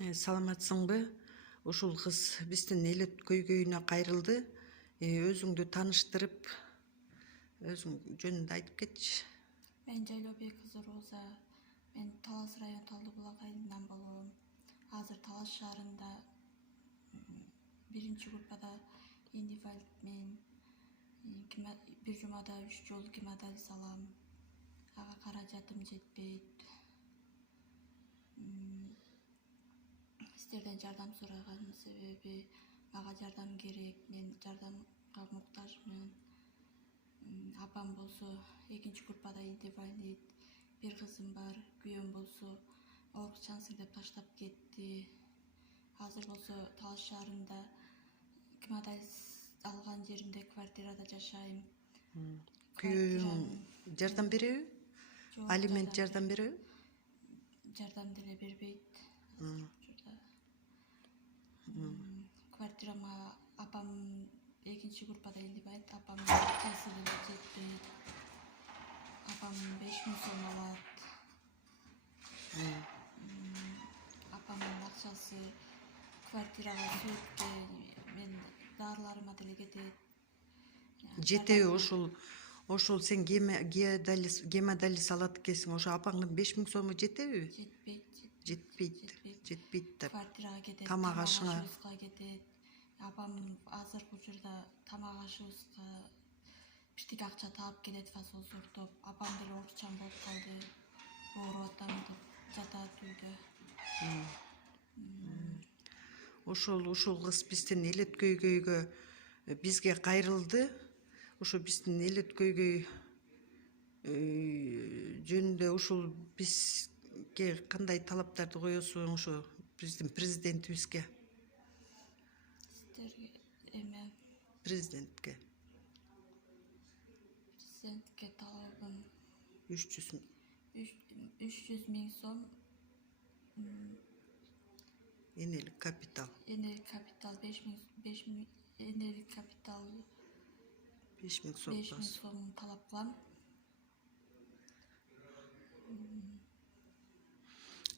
Саламатсыңбы? Ушул кыз биздин эл көйгөйүнө кайрылды. Өзүңдү тааныштырып, өзүң жөнүндө айтып кетчи. Мен Жайлообек кызы Роза. Мен Талас район Талдыбулак айылынан болом. Азыр Талас шаарында биринчи группада инвалидмен. Бир жумада 3 жолу гемодиализ алам. Ага каражатым жетпейт. Сиздерден жардам сураганымдын себеби мага жардам керек. Мен жардамга муктажмын. Апам болсо 2 группада инвалид. Бир кызым бар. Күйөөм болсо оорукчансың деп таштап кетти. Азыр болсо Талас шаарында гемодиализ алган жеримде квартирада жашайм. Күйөөүң жардам береби? Жок, Алимент жардам береби? жардам деле бербейт. Квартирама апам 2 группада инвалид. Апамдын акчасы деле жетпейт. Апам 5000 сом алат. Апамдын акчасы квартирага сөйткө мен дарыларыма деле кетет. Жетеби ошол сен гемодиализ алат экенсиң, ошо апаңдын 5000 сому жетеби? Жетпейт деп. Квартирага кетет, Тамак ашыңа кетет. Апам азыркы учурда тамак ашыбызга биштик акча таап келет фасол сортоп. Апам деле оорукчан болуп калды. Ооруп атам деп жатат үйдө. Ушул кыз биздин эл көйгөйгө бизге кайрылды. Ошо биздин эл көйгөй жөнүндө ушул бизге кандай талаптарды коесуң ошо биздин президентибизге? Сиздерге Президентке талабым 300 миң сом энелик капитал. Энелик капитал 5000 энелик капитал 5000 сом. 5000 сом талап кылам.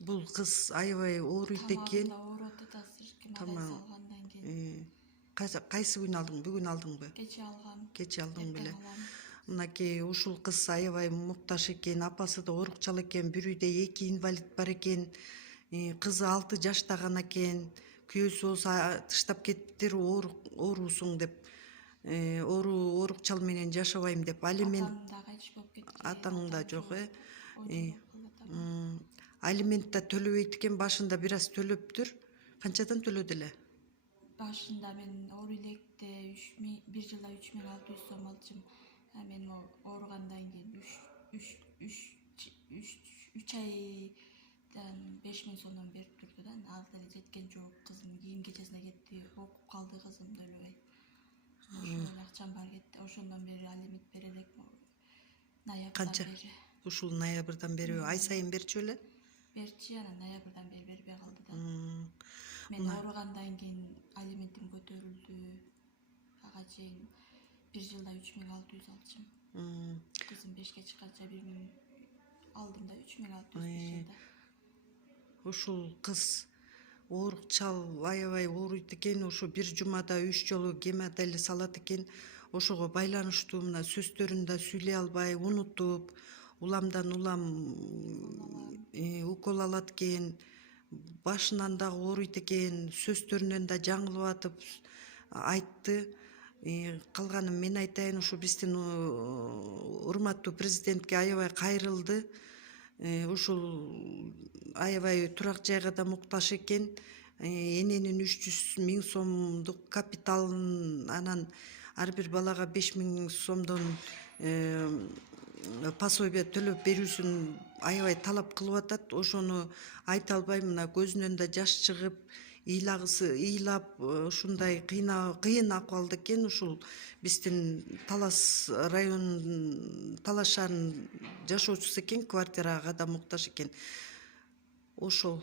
Бул кыз аябай ооруйт экен. Ооруп атат азыр гемодиализ алгандан кийин. Кайсы күн алдың? Бүгүн алдыңбы? Кече алгам. Кече алдың беле. Мынакей ушул кыз аябай мукташ экен, апасы да оорукчал экен, бир үйдө 2 инвалид бар экен. Кызы 6 жашта гана экен. Күйөөсү болсо тыштап кетиптир, оорусуң деп. Оорукчал менен жашабайм деп. Алимент да кайтыш болуп кетти. атаң да жок, алимент да төлөбөйт экен, башында бир аз төлөптүр. Канчадан төлөдү эле? Башында мен ооруй электе бир жылда 3600 сом алчым. Мен ооругандан кийин 3 айдан 5000 сомдон берип турду да. Ал деле жеткен жок. Кызым кийин кечесине кетти, окуп калды кызым деле. Ошол акчам бар кетти. Ошондон бери алимент бере элекмин. Канча? Ушул ноябрдан бери ай сайын берчү эле? Берчи, анан ноябрдан бери бербей калды да. Мен ооругандан кийин алиментим көтөрүлдү. Ага чейин бир жылда 3600 алчым. Кызым 5 чыкканча 1000 алдым да, 3600 бир жылда. Ушул кыз оорукчал, аябай ооруйт экен. Ошо бир жумада 3 жолу гемодиализ алат экен. Ошого байланыштуу мына сөздөрүн да сүйлөй албай, унутуп, уламдан улам укол алат экен. Башынан дагы ооруйт экен, сөздөрүнөн да жаңылып атып айтты. Калганын мен айтайын, ушу биздин урматтуу президентке аябай кайрылды. Ушул аябай турак жайга да мукташ экен. Эненин 300 миң сомдук капиталын, анан ар бир балага 5000 сомдон пособие төлөп берүүсүн аябай талап кылып атат. Ошону айта албайм, мына көзүнөн да жаш чыгып, ыйлап, ушундай кыйын акыбалда экен. Ушул биздин Талас район, Талас шаарынын жашоочусу экен, квартирага да мукташ экен. Ошол